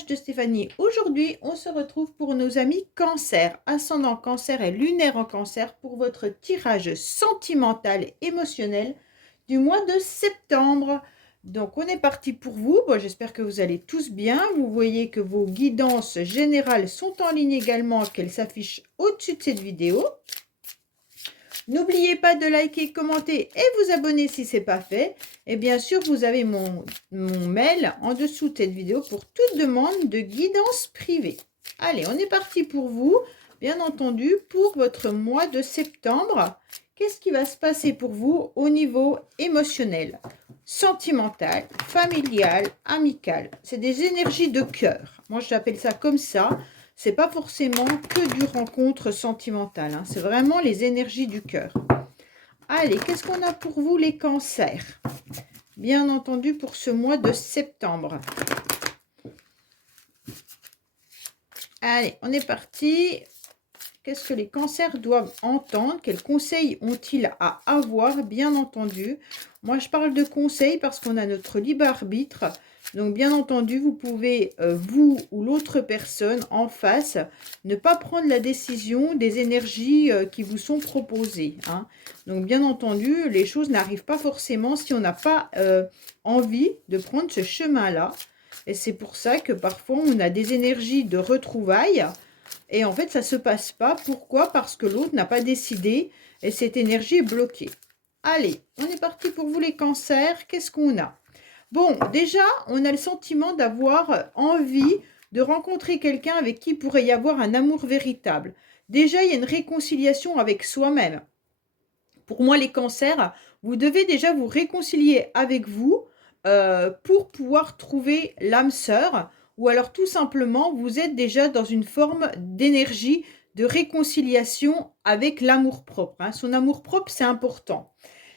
tirage de Stéphanie. Aujourd'hui, on se retrouve pour nos amis Cancer, ascendant Cancer et lunaire en Cancer pour votre tirage sentimental et émotionnel du mois de septembre. Donc, on est parti pour vous. Bon, j'espère que vous allez tous bien. Vous voyez que vos guidances générales sont en ligne également, qu'elles s'affichent au-dessus de cette vidéo. N'oubliez pas de liker, commenter et vous abonner si ce n'est pas fait. Et bien sûr, vous avez mon mail en dessous de cette vidéo pour toute demande de guidance privée. Allez, on est parti pour vous, bien entendu, pour votre mois de septembre. Qu'est-ce qui va se passer pour vous au niveau émotionnel, sentimental, familial, amical? C'est des énergies de cœur. Moi, j'appelle ça comme ça. C'est pas forcément que du rencontre sentimentale, hein. C'est vraiment les énergies du cœur. Allez, qu'est-ce qu'on a pour vous les cancers? Bien entendu pour ce mois de septembre. Allez, on est parti. Qu'est-ce que les cancers doivent entendre? Quels conseils ont-ils à avoir? Bien entendu. Moi, je parle de conseils parce qu'on a notre libre arbitre. Donc, bien entendu, vous pouvez, vous ou l'autre personne en face, ne pas prendre la décision des énergies qui vous sont proposées, hein. Donc, bien entendu, les choses n'arrivent pas forcément si on n'a pas envie de prendre ce chemin-là. Et c'est pour ça que parfois, on a des énergies de retrouvailles. Et en fait, ça ne se passe pas. Pourquoi? Parce que l'autre n'a pas décidé et cette énergie est bloquée. Allez, on est parti pour vous les cancers. Qu'est-ce qu'on a? Bon, déjà, on a le sentiment d'avoir envie de rencontrer quelqu'un avec qui pourrait y avoir un amour véritable. Déjà, il y a une réconciliation avec soi-même. Pour moi, les cancers, vous devez déjà vous réconcilier avec vous pour pouvoir trouver l'âme sœur. Ou alors, tout simplement, vous êtes déjà dans une forme d'énergie de réconciliation avec l'amour-propre, hein. Son amour-propre, c'est important.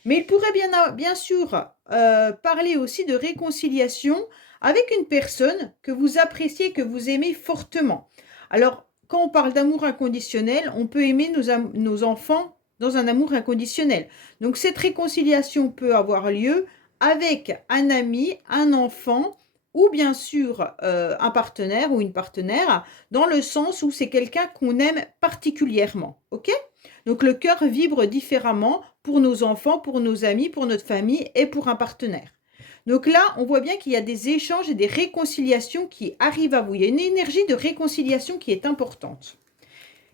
Mais il pourrait bien sûr parler aussi de réconciliation avec une personne que vous appréciez, que vous aimez fortement. Alors, quand on parle d'amour inconditionnel, on peut aimer nos enfants dans un amour inconditionnel. Donc, cette réconciliation peut avoir lieu avec un ami, un enfant ou bien sûr un partenaire ou une partenaire, dans le sens où c'est quelqu'un qu'on aime particulièrement. Ok? Donc, le cœur vibre différemment pour nos enfants, pour nos amis, pour notre famille et pour un partenaire. Donc là, on voit bien qu'il y a des échanges et des réconciliations qui arrivent à vous. Il y a une énergie de réconciliation qui est importante.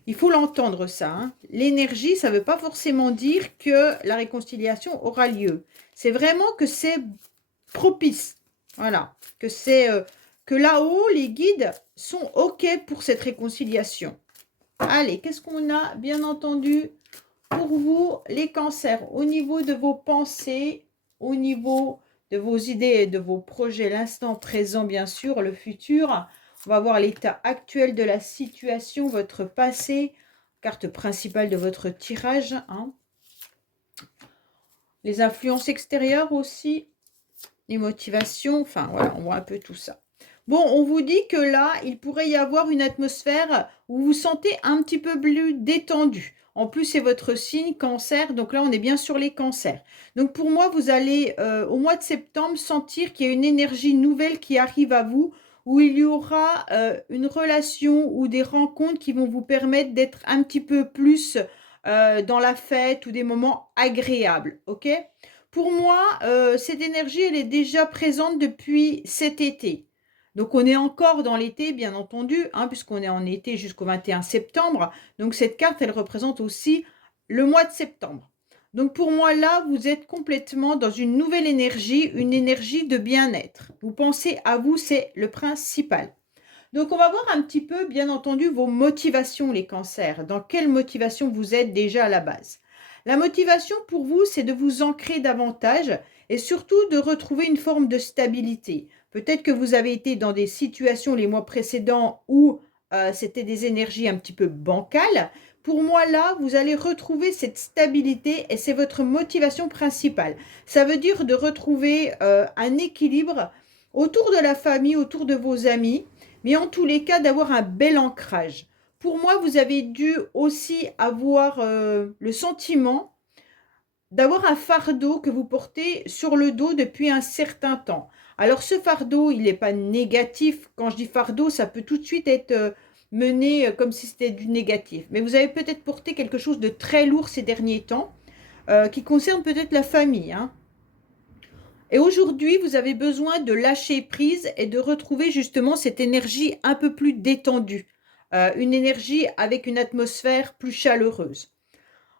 Il faut l'entendre ça, hein. L'énergie, ça ne veut pas forcément dire que la réconciliation aura lieu. C'est vraiment que c'est propice. Voilà. Que là-haut, les guides sont OK pour cette réconciliation. Allez, qu'est-ce qu'on a, bien entendu, pour vous, les cancers, au niveau de vos pensées, au niveau de vos idées et de vos projets, l'instant présent, bien sûr, le futur. On va voir l'état actuel de la situation, votre passé, carte principale de votre tirage, hein. Les influences extérieures aussi, les motivations, enfin voilà, on voit un peu tout ça. Bon, on vous dit que là, il pourrait y avoir une atmosphère où vous vous sentez un petit peu plus détendu. En plus, c'est votre signe cancer, donc là, on est bien sur les cancers. Donc pour moi, vous allez, au mois de septembre, sentir qu'il y a une énergie nouvelle qui arrive à vous, où il y aura une relation ou des rencontres qui vont vous permettre d'être un petit peu plus dans la fête ou des moments agréables, ok? Pour moi, cette énergie, elle est déjà présente depuis cet été. Donc, on est encore dans l'été, bien entendu, hein, puisqu'on est en été jusqu'au 21 septembre. Donc, cette carte, elle représente aussi le mois de septembre. Donc, pour moi, là, vous êtes complètement dans une nouvelle énergie, une énergie de bien-être. Vous pensez à vous, c'est le principal. Donc, on va voir un petit peu, bien entendu, vos motivations, les cancers. Dans quelle motivation vous êtes déjà à la base? La motivation pour vous, c'est de vous ancrer davantage et surtout de retrouver une forme de stabilité. Peut-être que vous avez été dans des situations les mois précédents où c'était des énergies un petit peu bancales. Pour moi, là, vous allez retrouver cette stabilité et c'est votre motivation principale. Ça veut dire de retrouver un équilibre autour de la famille, autour de vos amis, mais en tous les cas, d'avoir un bel ancrage. Pour moi, vous avez dû aussi avoir le sentiment d'avoir un fardeau que vous portez sur le dos depuis un certain temps. Alors ce fardeau, il n'est pas négatif. Quand je dis fardeau, ça peut tout de suite être mené comme si c'était du négatif. Mais vous avez peut-être porté quelque chose de très lourd ces derniers temps, qui concerne peut-être la famille, hein. Et aujourd'hui, vous avez besoin de lâcher prise et de retrouver justement cette énergie un peu plus détendue, une énergie avec une atmosphère plus chaleureuse.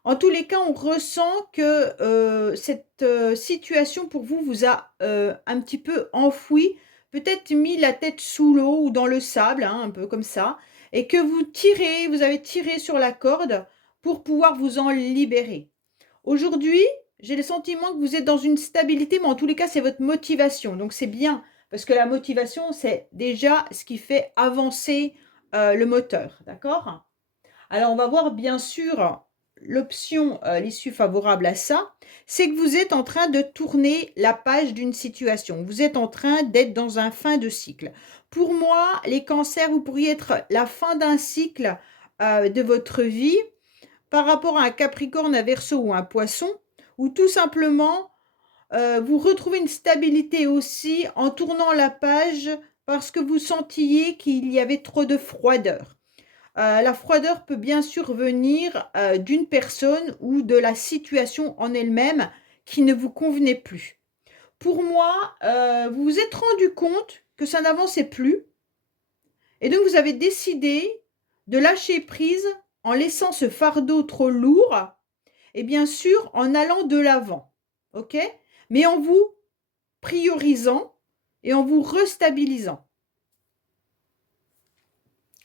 En tous les cas, on ressent que cette situation pour vous vous a un petit peu enfoui, peut-être mis la tête sous l'eau ou dans le sable, hein, un peu comme ça, et que vous avez tiré sur la corde pour pouvoir vous en libérer. Aujourd'hui, j'ai le sentiment que vous êtes dans une stabilité, mais en tous les cas, c'est votre motivation. Donc c'est bien, parce que la motivation, c'est déjà ce qui fait avancer le moteur, d'accord? Alors on va voir bien sûr l'option, l'issue favorable à ça, c'est que vous êtes en train de tourner la page d'une situation. Vous êtes en train d'être dans un fin de cycle. Pour moi, les cancers, vous pourriez être la fin d'un cycle de votre vie par rapport à un Capricorne, un Verseau ou un Poisson, ou tout simplement vous retrouvez une stabilité aussi en tournant la page parce que vous sentiez qu'il y avait trop de froideur. La froideur peut bien sûr venir d'une personne ou de la situation en elle-même qui ne vous convenait plus. Pour moi, vous vous êtes rendu compte que ça n'avançait plus et donc vous avez décidé de lâcher prise en laissant ce fardeau trop lourd et bien sûr en allant de l'avant, ok? Mais en vous priorisant et en vous restabilisant.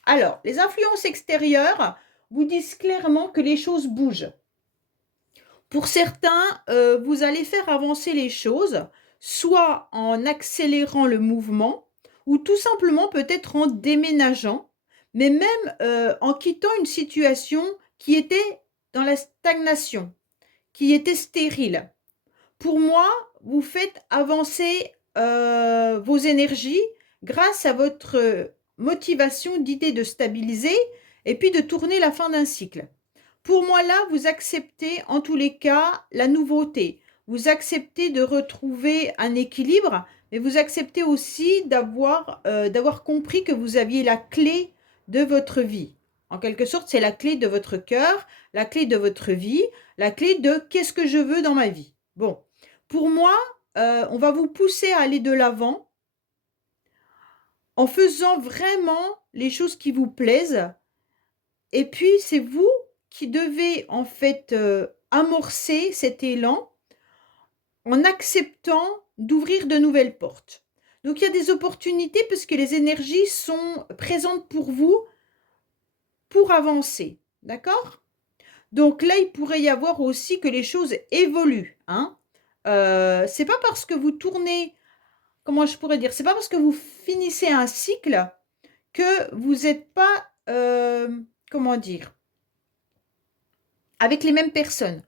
Alors, les influences extérieures vous disent clairement que les choses bougent. Pour certains, vous allez faire avancer les choses, soit en accélérant le mouvement, ou tout simplement peut-être en déménageant, mais même en quittant une situation qui était dans la stagnation, qui était stérile. Pour moi, vous faites avancer vos énergies grâce à votre motivation d'idée de stabiliser et puis de tourner la fin d'un cycle. Pour moi, là, vous acceptez en tous les cas la nouveauté. Vous acceptez de retrouver un équilibre, mais vous acceptez aussi d'avoir compris que vous aviez la clé de votre vie. En quelque sorte, c'est la clé de votre cœur, la clé de votre vie, la clé de qu'est-ce que je veux dans ma vie. Bon, pour moi, on va vous pousser à aller de l'avant en faisant vraiment les choses qui vous plaisent. Et puis, c'est vous qui devez en fait amorcer cet élan en acceptant d'ouvrir de nouvelles portes. Donc, il y a des opportunités parce que les énergies sont présentes pour vous pour avancer. D'accord? Donc là, il pourrait y avoir aussi que les choses évoluent, hein. C'est pas parce que vous tournez, comment je pourrais dire? C'est pas parce que vous finissez un cycle que vous n'êtes pas, comment dire? Avec les mêmes personnes.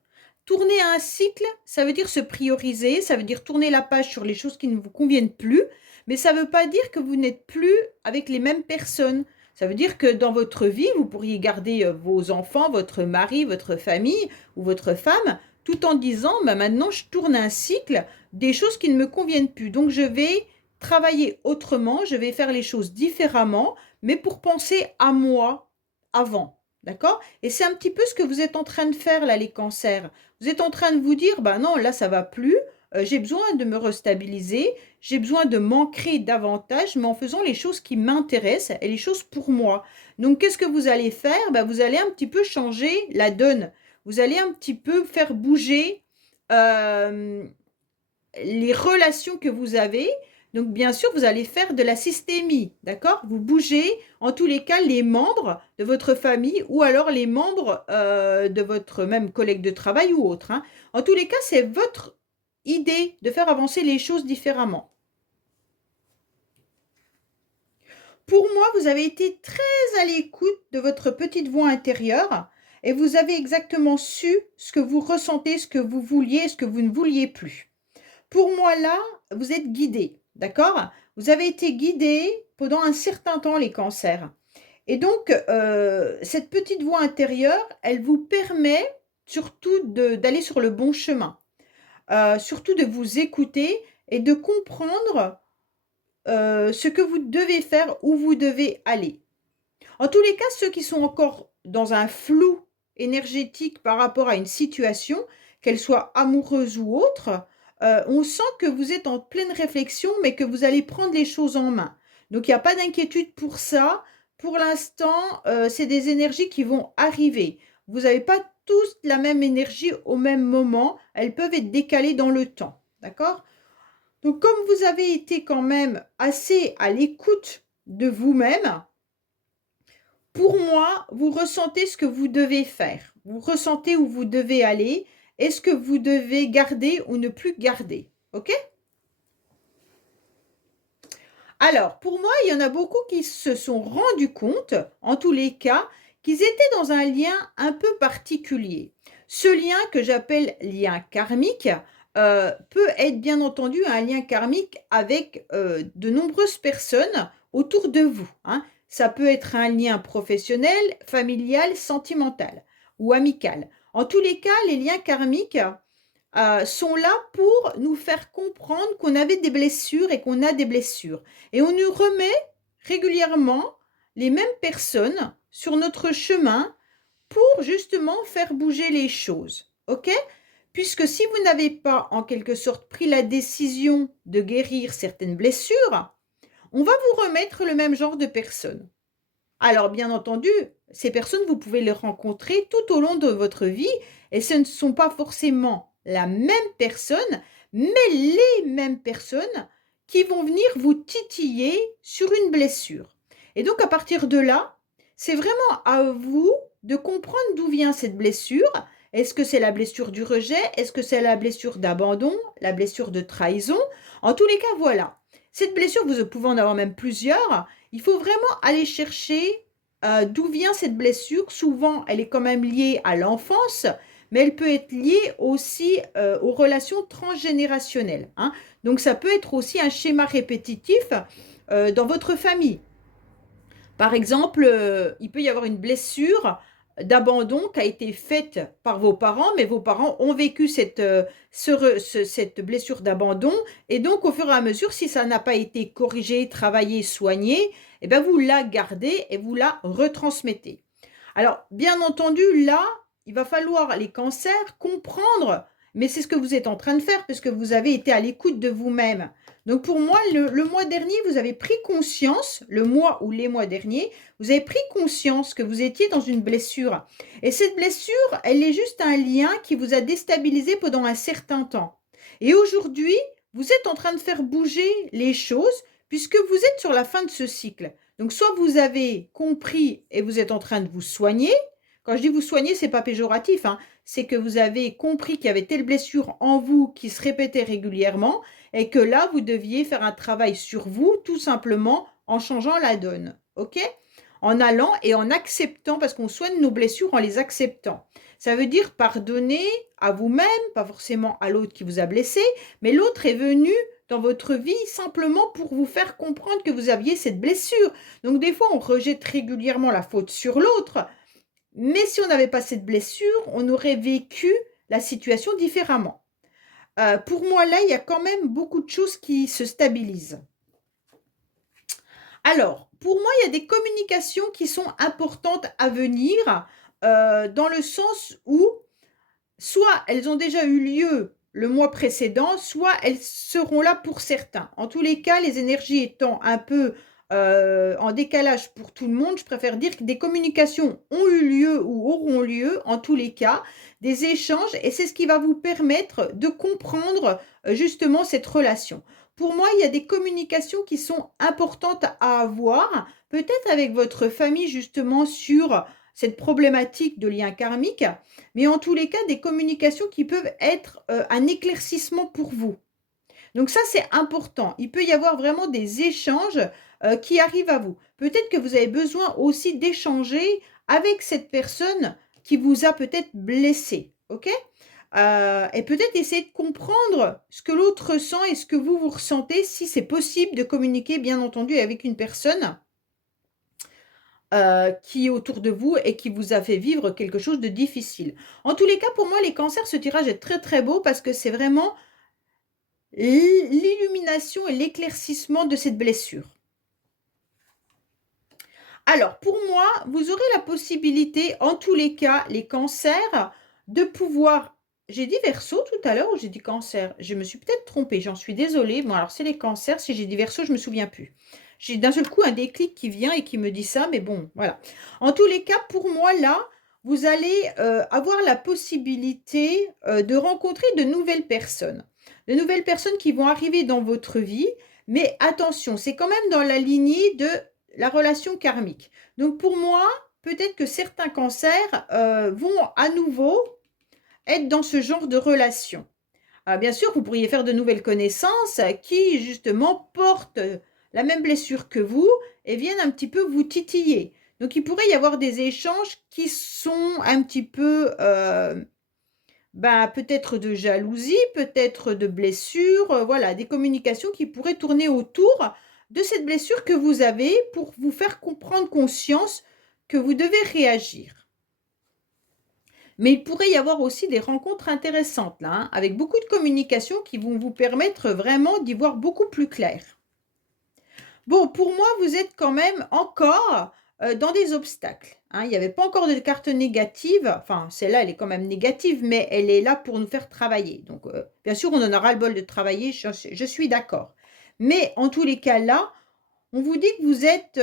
Tourner un cycle, ça veut dire se prioriser, ça veut dire tourner la page sur les choses qui ne vous conviennent plus, mais ça ne veut pas dire que vous n'êtes plus avec les mêmes personnes. Ça veut dire que dans votre vie, vous pourriez garder vos enfants, votre mari, votre famille ou votre femme, tout en disant, bah, maintenant je tourne un cycle des choses qui ne me conviennent plus. Donc je vais travailler autrement, je vais faire les choses différemment, mais pour penser à moi avant. D'accord? Et c'est un petit peu ce que vous êtes en train de faire là, les cancers. Vous êtes en train de vous dire, bah non, là, ça va plus. J'ai besoin de me restabiliser. J'ai besoin de m'ancrer davantage, mais en faisant les choses qui m'intéressent et les choses pour moi. Donc, qu'est-ce que vous allez faire? Bah, vous allez un petit peu changer la donne. Vous allez un petit peu faire bouger euh, les relations que vous avez. Donc, bien sûr, vous allez faire de la systémie, d'accord? Vous bougez, en tous les cas, les membres de votre famille ou alors les membres de votre même collègue de travail ou autre, hein. En tous les cas, c'est votre idée de faire avancer les choses différemment. Pour moi, vous avez été très à l'écoute de votre petite voix intérieure et vous avez exactement su ce que vous ressentez, ce que vous vouliez et ce que vous ne vouliez plus. Pour moi, là, vous êtes guidé, d'accord? Vous avez été guidé pendant un certain temps, les cancers. Et donc, cette petite voix intérieure, elle vous permet surtout d'aller sur le bon chemin, surtout de vous écouter et de comprendre ce que vous devez faire, où vous devez aller. En tous les cas, ceux qui sont encore dans un flou énergétique par rapport à une situation, qu'elle soit amoureuse ou autre, on sent que vous êtes en pleine réflexion, mais que vous allez prendre les choses en main. Donc il n'y a pas d'inquiétude pour ça. Pour l'instant, c'est des énergies qui vont arriver. Vous n'avez pas tous la même énergie au même moment. Elles peuvent être décalées dans le temps. D'accord? Donc comme vous avez été quand même assez à l'écoute de vous-même, pour moi, vous ressentez ce que vous devez faire. Vous ressentez où vous devez aller. Est-ce que vous devez garder ou ne plus garder? OK? Alors, pour moi, il y en a beaucoup qui se sont rendus compte, en tous les cas, qu'ils étaient dans un lien un peu particulier. Ce lien que j'appelle lien karmique peut être bien entendu un lien karmique avec de nombreuses personnes autour de vous, hein. Ça peut être un lien professionnel, familial, sentimental ou amical. En tous les cas, les liens karmiques sont là pour nous faire comprendre qu'on avait des blessures et qu'on a des blessures. Et on nous remet régulièrement les mêmes personnes sur notre chemin pour justement faire bouger les choses. OK? Puisque si vous n'avez pas en quelque sorte pris la décision de guérir certaines blessures, on va vous remettre le même genre de personnes. Alors bien entendu, ces personnes, vous pouvez les rencontrer tout au long de votre vie et ce ne sont pas forcément la même personne, mais les mêmes personnes qui vont venir vous titiller sur une blessure. Et donc à partir de là, c'est vraiment à vous de comprendre d'où vient cette blessure. Est-ce que c'est la blessure du rejet? Est-ce que c'est la blessure d'abandon? La blessure de trahison? En tous les cas, voilà. Cette blessure, vous pouvez en avoir même plusieurs. Il faut vraiment aller chercher d'où vient cette blessure. Souvent, elle est quand même liée à l'enfance, mais elle peut être liée aussi aux relations transgénérationnelles, hein. Donc, ça peut être aussi un schéma répétitif dans votre famille. Par exemple, il peut y avoir une blessure d'abandon qui a été faite par vos parents, mais vos parents ont vécu cette blessure d'abandon. Et donc, au fur et à mesure, si ça n'a pas été corrigé, travaillé, soigné, eh bien, vous la gardez et vous la retransmettez. Alors, bien entendu, là, il va falloir les cancers comprendre, mais c'est ce que vous êtes en train de faire puisque vous avez été à l'écoute de vous-même. Donc, pour moi, le mois dernier, vous avez pris conscience, le mois ou les mois derniers, vous avez pris conscience que vous étiez dans une blessure. Et cette blessure, elle est juste un lien qui vous a déstabilisé pendant un certain temps. Et aujourd'hui, vous êtes en train de faire bouger les choses puisque vous êtes sur la fin de ce cycle. Donc, soit vous avez compris et vous êtes en train de vous soigner. Quand je dis vous soigner, ce n'est pas péjoratif, hein. C'est que vous avez compris qu'il y avait telle blessure en vous qui se répétait régulièrement et que là, vous deviez faire un travail sur vous, tout simplement en changeant la donne. OK? En allant et en acceptant, parce qu'on soigne nos blessures en les acceptant. Ça veut dire pardonner à vous-même, pas forcément à l'autre qui vous a blessé, mais l'autre est venu dans votre vie simplement pour vous faire comprendre que vous aviez cette blessure. Donc des fois, on rejette régulièrement la faute sur l'autre, mais si on n'avait pas cette blessure, on aurait vécu la situation différemment. Pour moi, là, il y a quand même beaucoup de choses qui se stabilisent. Alors, pour moi, il y a des communications qui sont importantes à venir, dans le sens où soit elles ont déjà eu lieu le mois précédent, soit elles seront là pour certains. En tous les cas, les énergies étant un peu en décalage pour tout le monde, je préfère dire que des communications ont eu lieu ou auront lieu, en tous les cas, des échanges, et c'est ce qui va vous permettre de comprendre justement cette relation. Pour moi, il y a des communications qui sont importantes à avoir, peut-être avec votre famille justement sur cette problématique de lien karmique, mais en tous les cas, des communications qui peuvent être un éclaircissement pour vous. Donc ça, c'est important. Il peut y avoir vraiment des échanges qui arrivent à vous. Peut-être que vous avez besoin aussi d'échanger avec cette personne qui vous a peut-être blessé. OK? Et peut-être essayer de comprendre ce que l'autre ressent et ce que vous ressentez, si c'est possible de communiquer, bien entendu, avec une personne qui est autour de vous et qui vous a fait vivre quelque chose de difficile. En tous les cas, pour moi, les cancers, ce tirage est très, très beau parce que c'est vraiment l'illumination et l'éclaircissement de cette blessure. Alors, pour moi, vous aurez la possibilité, en tous les cas, les cancers, de pouvoir... J'ai dit Verseau tout à l'heure ou j'ai dit cancer? Je me suis peut-être trompée, j'en suis désolée. Bon, alors c'est les cancers. Si j'ai dit Verseau, je ne me souviens plus. J'ai d'un seul coup un déclic qui vient et qui me dit ça, mais bon, voilà. En tous les cas, pour moi, là, vous allez avoir la possibilité de rencontrer de nouvelles personnes. De nouvelles personnes qui vont arriver dans votre vie. Mais attention, c'est quand même dans la lignée de la relation karmique. Donc pour moi, peut-être que certains cancers vont à nouveau être dans ce genre de relation. Alors bien sûr, vous pourriez faire de nouvelles connaissances qui justement portent la même blessure que vous et viennent un petit peu vous titiller. Donc il pourrait y avoir des échanges qui sont un petit peu peut-être de jalousie, peut-être de blessures, voilà, des communications qui pourraient tourner autour de cette blessure que vous avez pour vous faire prendre conscience que vous devez réagir. Mais il pourrait y avoir aussi des rencontres intéressantes, là, hein, avec beaucoup de communications qui vont vous permettre vraiment d'y voir beaucoup plus clair. Bon, pour moi, vous êtes quand même encore dans des obstacles, hein. Il n'y avait pas encore de carte négative. Enfin, celle-là, elle est quand même négative, mais elle est là pour nous faire travailler. Donc, bien sûr, on en aura le bol de travailler, je suis d'accord. Mais en tous les cas, là, on vous dit que vous êtes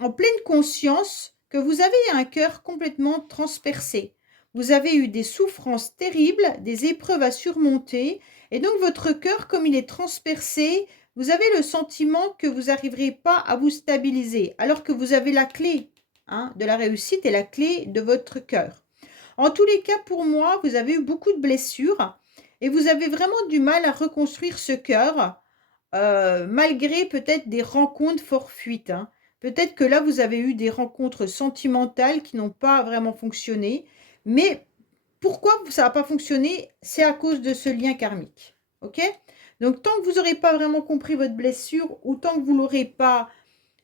en pleine conscience que vous avez un cœur complètement transpercé. Vous avez eu des souffrances terribles, des épreuves à surmonter, et donc votre cœur, comme il est transpercé, vous avez le sentiment que vous n'arriverez pas à vous stabiliser, alors que vous avez la clé, hein, de la réussite et la clé de votre cœur. En tous les cas, pour moi, vous avez eu beaucoup de blessures et vous avez vraiment du mal à reconstruire ce cœur, malgré peut-être des rencontres fortuites, hein. Peut-être que là, vous avez eu des rencontres sentimentales qui n'ont pas vraiment fonctionné, mais pourquoi ça n'a pas fonctionné? C'est à cause de ce lien karmique, ok? Donc, tant que vous n'aurez pas vraiment compris votre blessure ou tant que vous n'aurez pas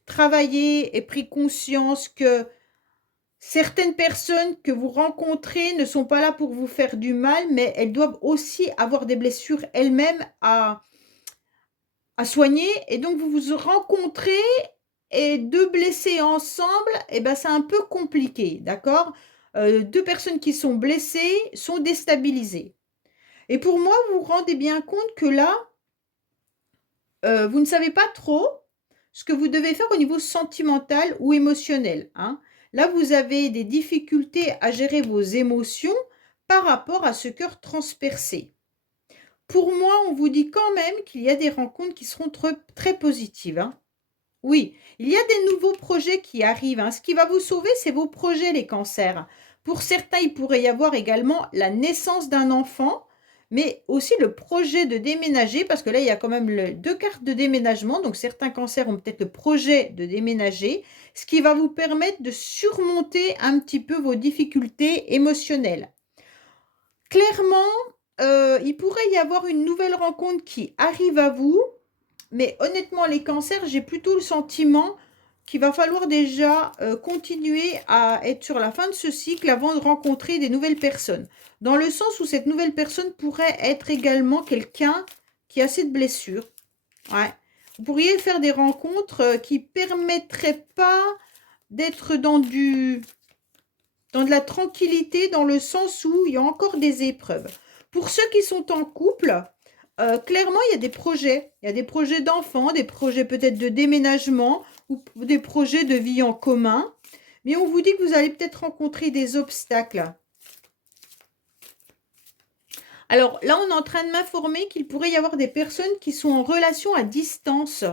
travaillé et pris conscience que certaines personnes que vous rencontrez ne sont pas là pour vous faire du mal, mais elles doivent aussi avoir des blessures elles-mêmes à soigner. Et donc, vous vous rencontrez et deux blessés ensemble, et ben, c'est un peu compliqué, d'accord? Deux personnes qui sont blessées sont déstabilisées. Et pour moi, vous vous rendez bien compte que là, vous ne savez pas trop ce que vous devez faire au niveau sentimental ou émotionnel, hein. Là, vous avez des difficultés à gérer vos émotions par rapport à ce cœur transpercé. Pour moi, on vous dit quand même qu'il y a des rencontres qui seront très positives, hein. Oui, il y a des nouveaux projets qui arrivent, hein. Ce qui va vous sauver, c'est vos projets, les cancers. Pour certains, il pourrait y avoir également la naissance d'un enfant, mais aussi le projet de déménager, parce que là, il y a quand même deux cartes de déménagement. Donc, certains cancers ont peut-être le projet de déménager, ce qui va vous permettre de surmonter un petit peu vos difficultés émotionnelles. Clairement, il pourrait y avoir une nouvelle rencontre qui arrive à vous. Mais honnêtement, les cancers, j'ai plutôt le sentiment qu'il va falloir déjà continuer à être sur la fin de ce cycle avant de rencontrer des nouvelles personnes. Dans le sens où cette nouvelle personne pourrait être également quelqu'un qui a cette blessure. Ouais. Vous pourriez faire des rencontres qui ne permettraient pas d'être dans de la tranquillité, dans le sens où il y a encore des épreuves. Pour ceux qui sont en couple, clairement, il y a des projets. Il y a des projets d'enfants, des projets peut-être de déménagement ou des projets de vie en commun. Mais on vous dit que vous allez peut-être rencontrer des obstacles. Alors là, on est en train de m'informer qu'il pourrait y avoir des personnes qui sont en relation à distance.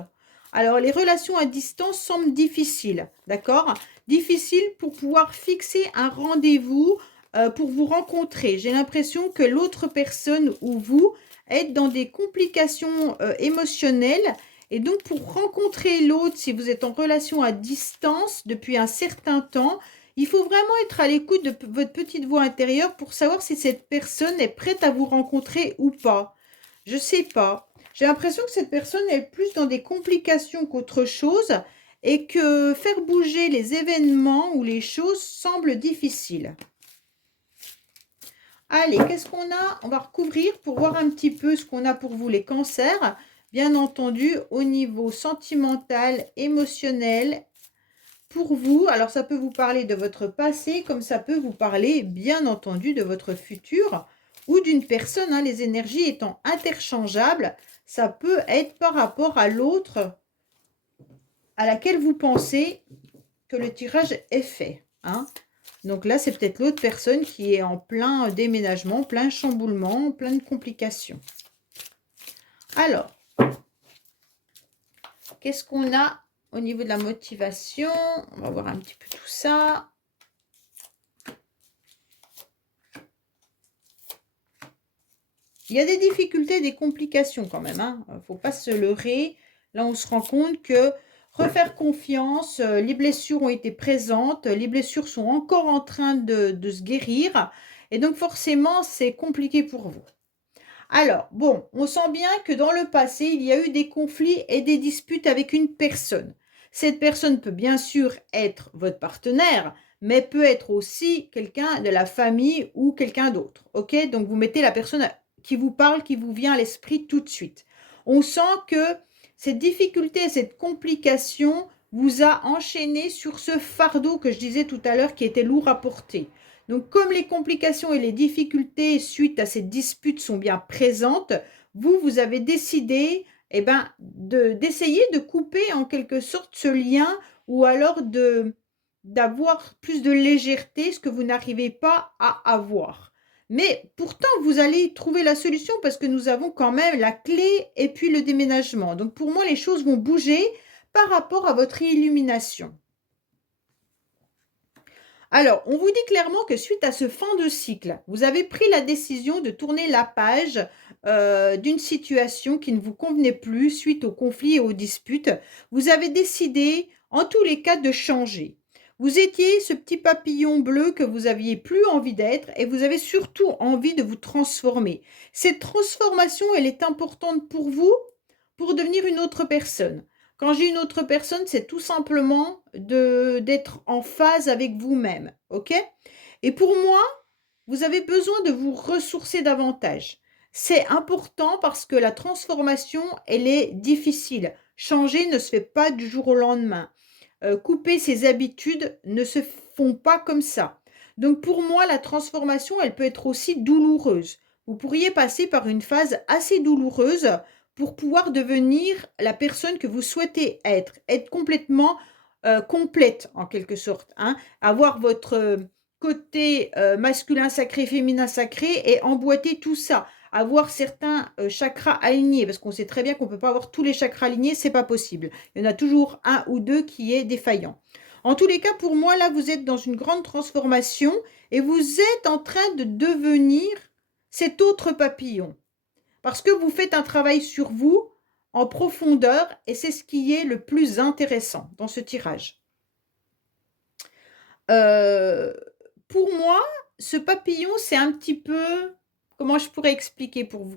Alors, les relations à distance semblent difficiles, d'accord? Difficiles pour pouvoir fixer un rendez-vous pour vous rencontrer. J'ai l'impression que l'autre personne ou vous êtes dans des complications émotionnelles. Et donc, pour rencontrer l'autre, si vous êtes en relation à distance depuis un certain temps, il faut vraiment être à l'écoute de votre petite voix intérieure pour savoir si cette personne est prête à vous rencontrer ou pas. Je ne sais pas. J'ai l'impression que cette personne est plus dans des complications qu'autre chose et que faire bouger les événements ou les choses semble difficile. Allez, qu'est-ce qu'on a? On va recouvrir pour voir un petit peu ce qu'on a pour vous les cancers. Bien entendu, au niveau sentimental, émotionnel, pour vous. Alors, ça peut vous parler de votre passé, comme ça peut vous parler, bien entendu, de votre futur ou d'une personne, hein, les énergies étant interchangeables, ça peut être par rapport à l'autre à laquelle vous pensez que le tirage est fait, hein. Donc là, c'est peut-être l'autre personne qui est en plein déménagement, plein chamboulement, plein de complications. Alors, qu'est-ce qu'on a au niveau de la motivation? On va voir un petit peu tout ça. Il y a des difficultés, des complications quand même, hein. Il ne faut pas se leurrer. Là, on se rend compte que refaire confiance, les blessures ont été présentes, les blessures sont encore en train de se guérir. Et donc, forcément, c'est compliqué pour vous. Alors, bon, on sent bien que dans le passé, il y a eu des conflits et des disputes avec une personne. Cette personne peut bien sûr être votre partenaire, mais peut être aussi quelqu'un de la famille ou quelqu'un d'autre. Ok? Donc, vous mettez la personne qui vous parle, qui vous vient à l'esprit tout de suite. On sent que cette difficulté, cette complication vous a enchaîné sur ce fardeau que je disais tout à l'heure qui était lourd à porter. Donc, comme les complications et les difficultés suite à cette dispute sont bien présentes, vous avez décidé d'essayer de couper en quelque sorte ce lien ou alors d'avoir plus de légèreté, ce que vous n'arrivez pas à avoir. Mais pourtant, vous allez trouver la solution parce que nous avons quand même la clé et puis le déménagement. Donc, pour moi, les choses vont bouger par rapport à votre illumination. Alors, on vous dit clairement que suite à ce fin de cycle, vous avez pris la décision de tourner la page d'une situation qui ne vous convenait plus suite aux conflits et aux disputes. Vous avez décidé, en tous les cas, de changer. Vous étiez ce petit papillon bleu que vous aviez plus envie d'être et vous avez surtout envie de vous transformer. Cette transformation, elle est importante pour vous pour devenir une autre personne. Quand j'ai une autre personne, c'est tout simplement d'être en phase avec vous-même, ok? Et pour moi, vous avez besoin de vous ressourcer davantage. C'est important parce que la transformation, elle est difficile. Changer ne se fait pas du jour au lendemain. Couper ses habitudes ne se font pas comme ça. Donc pour moi, la transformation, elle peut être aussi douloureuse. Vous pourriez passer par une phase assez douloureuse pour pouvoir devenir la personne que vous souhaitez être complètement complète en quelque sorte, hein. Avoir votre côté masculin sacré, féminin sacré et emboîter tout ça. Avoir certains chakras alignés, parce qu'on sait très bien qu'on ne peut pas avoir tous les chakras alignés, c'est pas possible. Il y en a toujours un ou deux qui est défaillant. En tous les cas, pour moi, là, vous êtes dans une grande transformation et vous êtes en train de devenir cet autre papillon. Parce que vous faites un travail sur vous en profondeur et c'est ce qui est le plus intéressant dans ce tirage. Pour moi, ce papillon, c'est un petit peu, comment je pourrais expliquer pour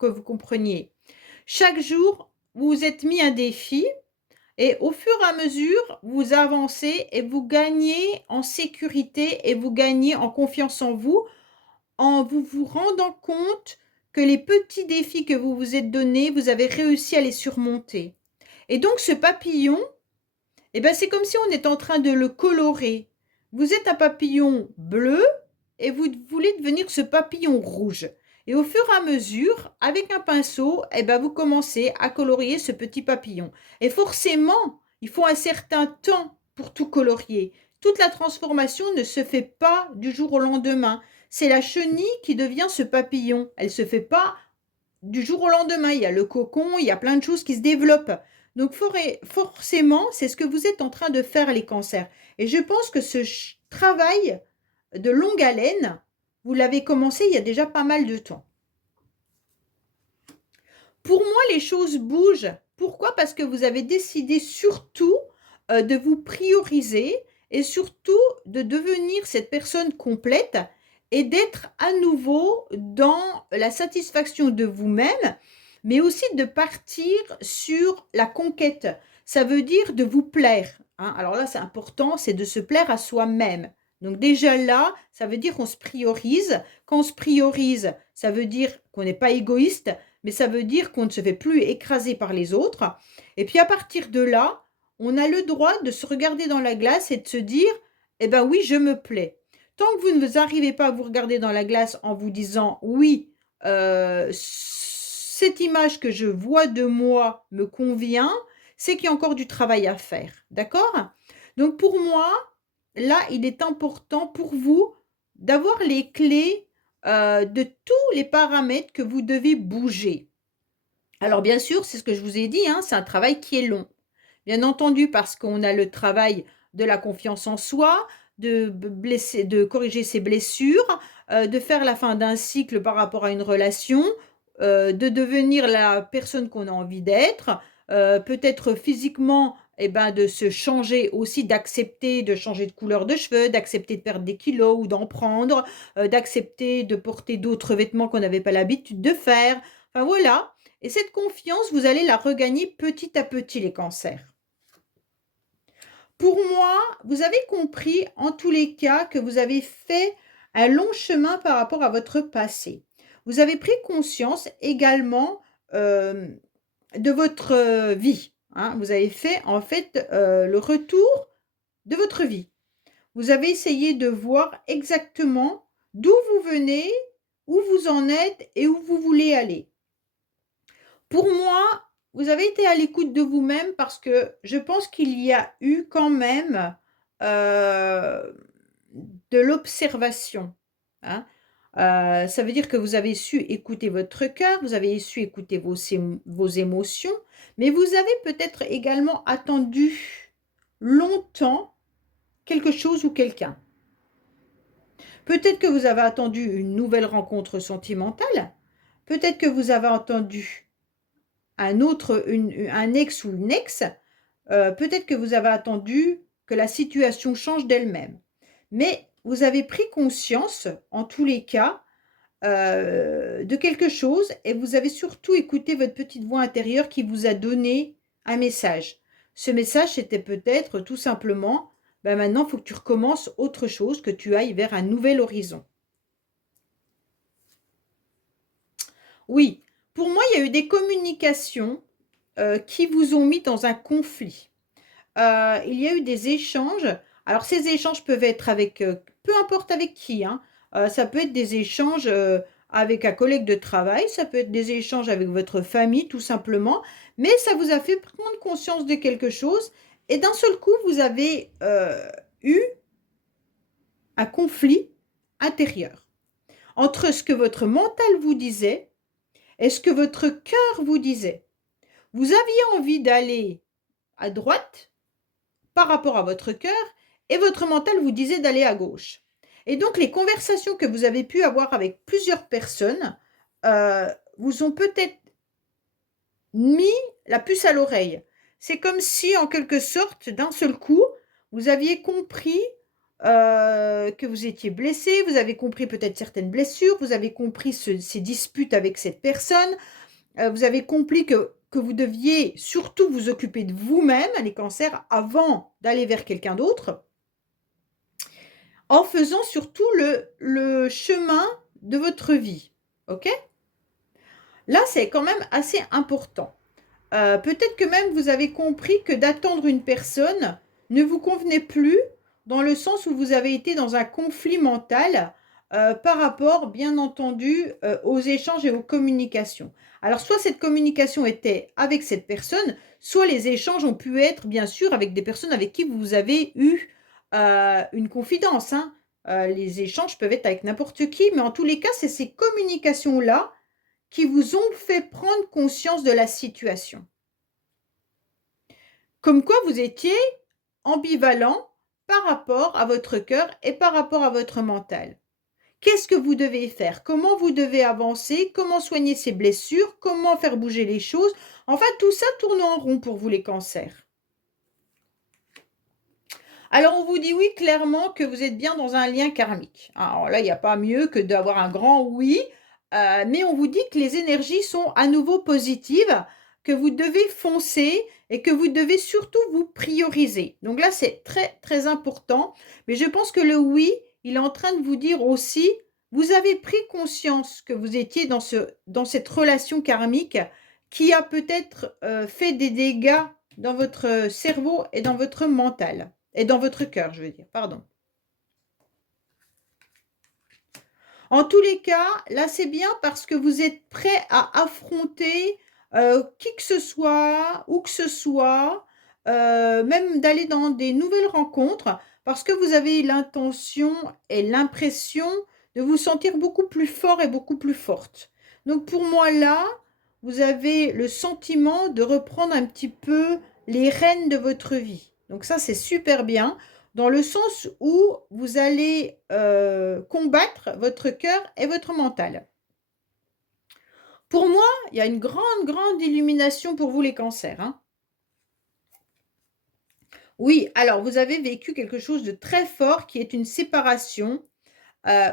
que vous compreniez. Chaque jour, vous vous êtes mis un défi et au fur et à mesure, vous avancez et vous gagnez en sécurité et vous gagnez en confiance en vous rendant compte que les petits défis que vous vous êtes donnés, vous avez réussi à les surmonter. Et donc ce papillon, c'est comme si on est en train de le colorer. Vous êtes un papillon bleu et vous voulez devenir ce papillon rouge. Et au fur et à mesure, avec un pinceau, vous commencez à colorier ce petit papillon. Et forcément, il faut un certain temps pour tout colorier. Toute la transformation ne se fait pas du jour au lendemain. C'est la chenille qui devient ce papillon. Elle ne se fait pas du jour au lendemain. Il y a le cocon, il y a plein de choses qui se développent. Donc forcément, c'est ce que vous êtes en train de faire, les cancers. Et je pense que ce travail de longue haleine, vous l'avez commencé il y a déjà pas mal de temps. Pour moi, les choses bougent. Pourquoi? Parce que vous avez décidé surtout de vous prioriser et surtout de devenir cette personne complète et d'être à nouveau dans la satisfaction de vous-même, mais aussi de partir sur la conquête. Ça veut dire de vous plaire, hein. Alors là, c'est important, c'est de se plaire à soi-même. Donc déjà là, ça veut dire qu'on se priorise. Quand on se priorise, ça veut dire qu'on n'est pas égoïste, mais ça veut dire qu'on ne se fait plus écraser par les autres. Et puis à partir de là, on a le droit de se regarder dans la glace et de se dire, eh ben oui, je me plais. Tant que vous ne vous arrivez pas à vous regarder dans la glace en vous disant, oui, cette image que je vois de moi me convient, c'est qu'il y a encore du travail à faire. D'accord? Donc pour moi, là, il est important pour vous d'avoir les clés de tous les paramètres que vous devez bouger. Alors bien sûr, c'est ce que je vous ai dit, hein, c'est un travail qui est long. Bien entendu, parce qu'on a le travail de la confiance en soi, de corriger ses blessures, de faire la fin d'un cycle par rapport à une relation, de devenir la personne qu'on a envie d'être, peut-être physiquement, eh ben, de se changer aussi, d'accepter de changer de couleur de cheveux, d'accepter de perdre des kilos ou d'en prendre, d'accepter de porter d'autres vêtements qu'on n'avait pas l'habitude de faire. Enfin voilà. Et cette confiance, vous allez la regagner petit à petit, les cancers. Pour moi, vous avez compris en tous les cas que vous avez fait un long chemin par rapport à votre passé. Vous avez pris conscience également de votre vie, hein. Vous avez fait en fait le retour de votre vie. Vous avez essayé de voir exactement d'où vous venez, où vous en êtes et où vous voulez aller. Pour moi, vous avez été à l'écoute de vous-même parce que je pense qu'il y a eu quand même, heu, de l'observation, hein. Ça veut dire que vous avez su écouter votre cœur, vous avez su écouter vos émotions, mais vous avez peut-être également attendu longtemps quelque chose ou quelqu'un. Peut-être que vous avez attendu une nouvelle rencontre sentimentale, peut-être que vous avez attendu un ex ou une ex, peut-être que vous avez attendu que la situation change d'elle-même. Mais vous avez pris conscience, en tous les cas, de quelque chose et vous avez surtout écouté votre petite voix intérieure qui vous a donné un message. Ce message, c'était peut-être tout simplement: «Bah, maintenant, il faut que tu recommences autre chose, que tu ailles vers un nouvel horizon». Oui, pour moi, il y a eu des communications, qui vous ont mis dans un conflit. Il y a eu des échanges. Alors ces échanges peuvent être avec, peu importe avec qui, hein. Ça peut être des échanges, avec un collègue de travail, ça peut être des échanges avec votre famille tout simplement, mais ça vous a fait prendre conscience de quelque chose et d'un seul coup, vous avez, eu un conflit intérieur entre ce que votre mental vous disait et ce que votre cœur vous disait. Vous aviez envie d'aller à droite par rapport à votre cœur et votre mental vous disait d'aller à gauche. Et donc les conversations que vous avez pu avoir avec plusieurs personnes, heu, vous ont peut-être mis la puce à l'oreille. C'est comme si en quelque sorte, d'un seul coup, vous aviez compris, que vous étiez blessé, vous avez compris peut-être certaines blessures, vous avez compris ces disputes avec cette personne, vous avez compris que vous deviez surtout vous occuper de vous-même, les cancers, avant d'aller vers quelqu'un d'autre, en faisant surtout le chemin de votre vie. OK? Là, c'est quand même assez important. Peut-être que même vous avez compris que d'attendre une personne ne vous convenait plus, dans le sens où vous avez été dans un conflit mental, par rapport, bien entendu, aux échanges et aux communications. Alors soit cette communication était avec cette personne, soit les échanges ont pu être, bien sûr, avec des personnes avec qui vous avez eu, une confidence, hein. Les échanges peuvent être avec n'importe qui, mais en tous les cas, c'est ces communications-là qui vous ont fait prendre conscience de la situation. Comme quoi vous étiez ambivalent par rapport à votre cœur et par rapport à votre mental. Qu'est-ce que vous devez faire? Comment vous devez avancer? Comment soigner ces blessures? Comment faire bouger les choses? Enfin, tout ça tourne en rond pour vous les cancers. Alors on vous dit oui clairement que vous êtes bien dans un lien karmique. Alors là, il n'y a pas mieux que d'avoir un grand oui, mais on vous dit que les énergies sont à nouveau positives, que vous devez foncer et que vous devez surtout vous prioriser. Donc là, c'est très, très important. Mais je pense que le oui, il est en train de vous dire aussi, vous avez pris conscience que vous étiez dans cette relation karmique qui a peut-être fait des dégâts dans votre cerveau et dans votre mental. Et dans votre cœur, je veux dire, pardon. En tous les cas, là, c'est bien parce que vous êtes prêt à affronter qui que ce soit, où que ce soit, même d'aller dans des nouvelles rencontres, parce que vous avez l'intention et l'impression de vous sentir beaucoup plus fort et beaucoup plus forte. Donc pour moi, là, vous avez le sentiment de reprendre un petit peu les rênes de votre vie. Donc ça, c'est super bien dans le sens où vous allez combattre votre cœur et votre mental. Pour moi, il y a une grande, grande illumination pour vous les cancers. Hein. Oui, alors vous avez vécu quelque chose de très fort qui est une séparation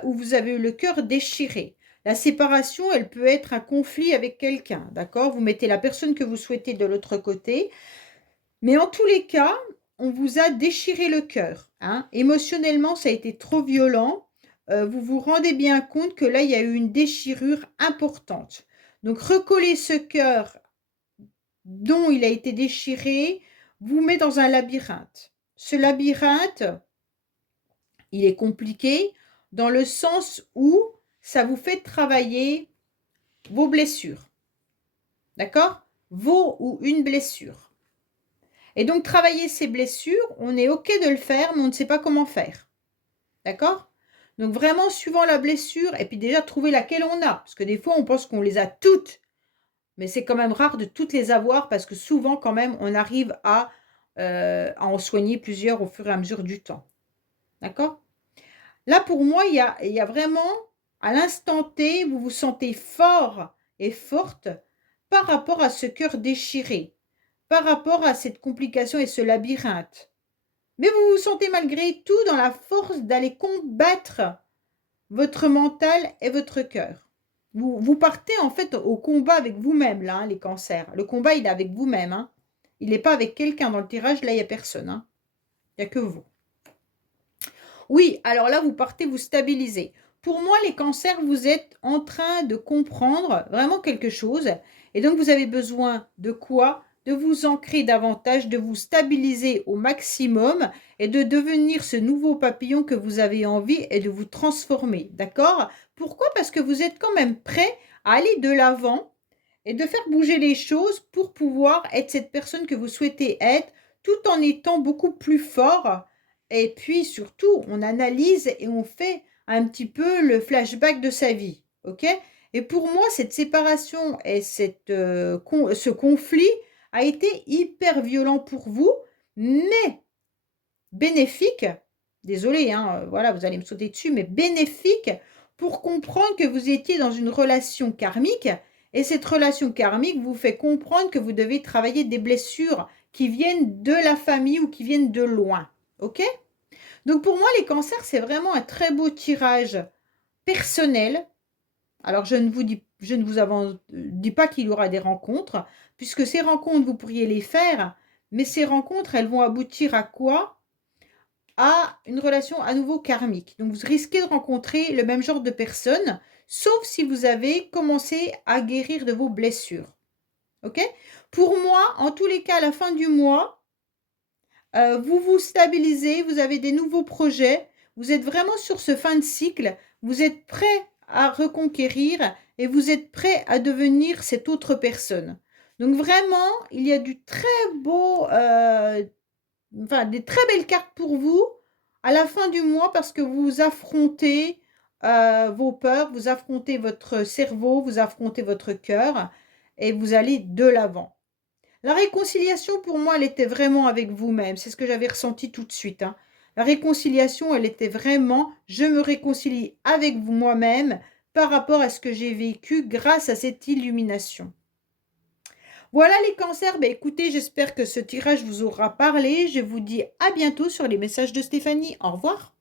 où vous avez eu le cœur déchiré. La séparation, elle peut être un conflit avec quelqu'un, d'accord? Vous mettez la personne que vous souhaitez de l'autre côté. Mais en tous les cas, on vous a déchiré le cœur. Hein. Émotionnellement, ça a été trop violent. Vous vous rendez bien compte que là, il y a eu une déchirure importante. Donc, recoller ce cœur dont il a été déchiré vous met dans un labyrinthe. Ce labyrinthe, il est compliqué dans le sens où ça vous fait travailler vos blessures. D'accord? Vos ou une blessure. Et donc, travailler ces blessures, on est OK de le faire, mais on ne sait pas comment faire. D'accord? Donc, vraiment, suivant la blessure, et puis déjà, trouver laquelle on a. Parce que des fois, on pense qu'on les a toutes. Mais c'est quand même rare de toutes les avoir, parce que souvent, quand même, on arrive à en soigner plusieurs au fur et à mesure du temps. D'accord? Là, pour moi, il y a vraiment, à l'instant T, vous vous sentez fort et forte par rapport à ce cœur déchiré. Par rapport à cette complication et ce labyrinthe. Mais vous vous sentez malgré tout dans la force d'aller combattre votre mental et votre cœur. Vous partez en fait au combat avec vous-même, là, hein, les cancers. Le combat, il est avec vous-même. Hein. Il n'est pas avec quelqu'un dans le tirage, là, il n'y a personne. Hein. Il n'y a que vous. Oui, alors là, vous partez vous stabiliser. Pour moi, les cancers, vous êtes en train de comprendre vraiment quelque chose. Et donc, vous avez besoin de quoi? De vous ancrer davantage, de vous stabiliser au maximum et de devenir ce nouveau papillon que vous avez envie et de vous transformer. D'accord? Pourquoi? Parce que vous êtes quand même prêt à aller de l'avant et de faire bouger les choses pour pouvoir être cette personne que vous souhaitez être tout en étant beaucoup plus fort. Et puis surtout, on analyse et on fait un petit peu le flashback de sa vie. OK? Et pour moi, cette séparation et ce conflit a été hyper violent pour vous, mais bénéfique. Désolée, hein, voilà, vous allez me sauter dessus, mais bénéfique pour comprendre que vous étiez dans une relation karmique. Et cette relation karmique vous fait comprendre que vous devez travailler des blessures qui viennent de la famille ou qui viennent de loin. OK? Donc pour moi, les cancers, c'est vraiment un très beau tirage personnel. Alors je ne vous dis pas qu'il y aura des rencontres, puisque ces rencontres, vous pourriez les faire, mais ces rencontres, elles vont aboutir à quoi? À une relation à nouveau karmique. Donc vous risquez de rencontrer le même genre de personnes, sauf si vous avez commencé à guérir de vos blessures. OK? Pour moi, en tous les cas, à la fin du mois, vous vous stabilisez, vous avez des nouveaux projets, vous êtes vraiment sur ce fin de cycle, vous êtes prêt à reconquérir et vous êtes prêt à devenir cette autre personne. Donc vraiment, il y a du très beau, des très belles cartes pour vous à la fin du mois parce que vous affrontez vos peurs, vous affrontez votre cerveau, vous affrontez votre cœur et vous allez de l'avant. La réconciliation, pour moi, elle était vraiment avec vous-même. C'est ce que j'avais ressenti tout de suite. Hein. La réconciliation, elle était vraiment, je me réconcilie avec vous moi-même par rapport à ce que j'ai vécu grâce à cette illumination. Voilà les cancers. Ben, écoutez, j'espère que ce tirage vous aura parlé. Je vous dis à bientôt sur les messages de Stéphanie. Au revoir.